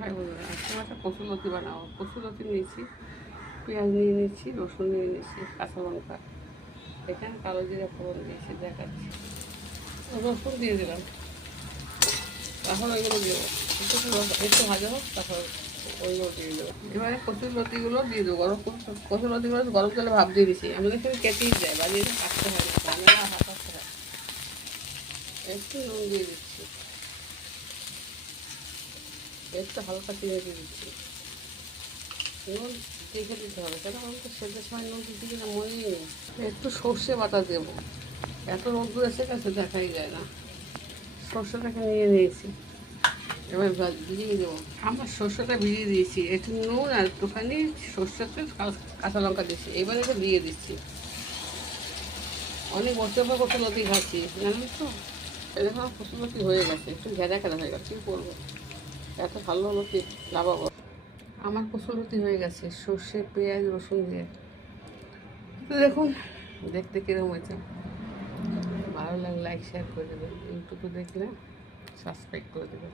ভাই বন্ধুরা আজকে একটা কচুরলতি বানাবো। কচুরলতি নিয়েছি, পেঁয়াজ নিয়ে নিচ্ছি, রসুন নিয়ে নিচ্ছি, কাঁচা লঙ্কা, এখানে কালো জিরা ফোড়ন দিয়েছি, দেখাচ্ছি। রসুন দিয়ে দিলাম, তারপর ওইগুলো দেবো, একটু ভাজা হোক, তারপর ওইগুলো দিয়ে দেবো। এবারে কচুরলতিগুলো দিয়ে দেবো। কচুরলতিগুলো গরম জলে ভাপ দিয়ে দিচ্ছি। আমাদের এখানে কেটেই যায়, বাজিয়ে কাটতে হয় না, ঝামেলা হাতাতে হয়। একটু নুন দিয়ে দিচ্ছি, একটু হালকা চিনি দিয়ে দিচ্ছি। নুন দেখে দিতে হবে, কেন বলতো সেদ্ধের সময় নুন দিতে কিনা মনেই নেই। একটু সর্ষে বাটা দেবো, এত রোদ্দুর এসে গেছে দেখাই যায় না। সর্ষেটাকে নিয়ে নিয়েছি, এবার ভিজিয়ে দেবো। আমার সর্ষেটা ভিজিয়ে দিয়েছি, একটু নুন আর একটুখানি সর্ষেতে কাঁচা লঙ্কা দিচ্ছি, এবার এটা দিয়ে দিচ্ছি। অনেক বছর পর কচুরলতি খাচ্ছি, জানেন তো। এরকম আমার কচুরলতি হয়ে গেছে, একটু ঘেরা ঘেরা হয়ে গেছে, কী করবো, এত ভালো হলো কি লাভাবো। আমার কচুরলতি হয়ে গেছে সর্ষে পেঁয়াজ রসুন দিয়ে। তো দেখুন দেখতে কীরকম হয়েছে। ভালো লাগলে লাইক শেয়ার করে দেবেন, ইউটিউবে দেখলে সাবস্ক্রাইব করে দেবেন।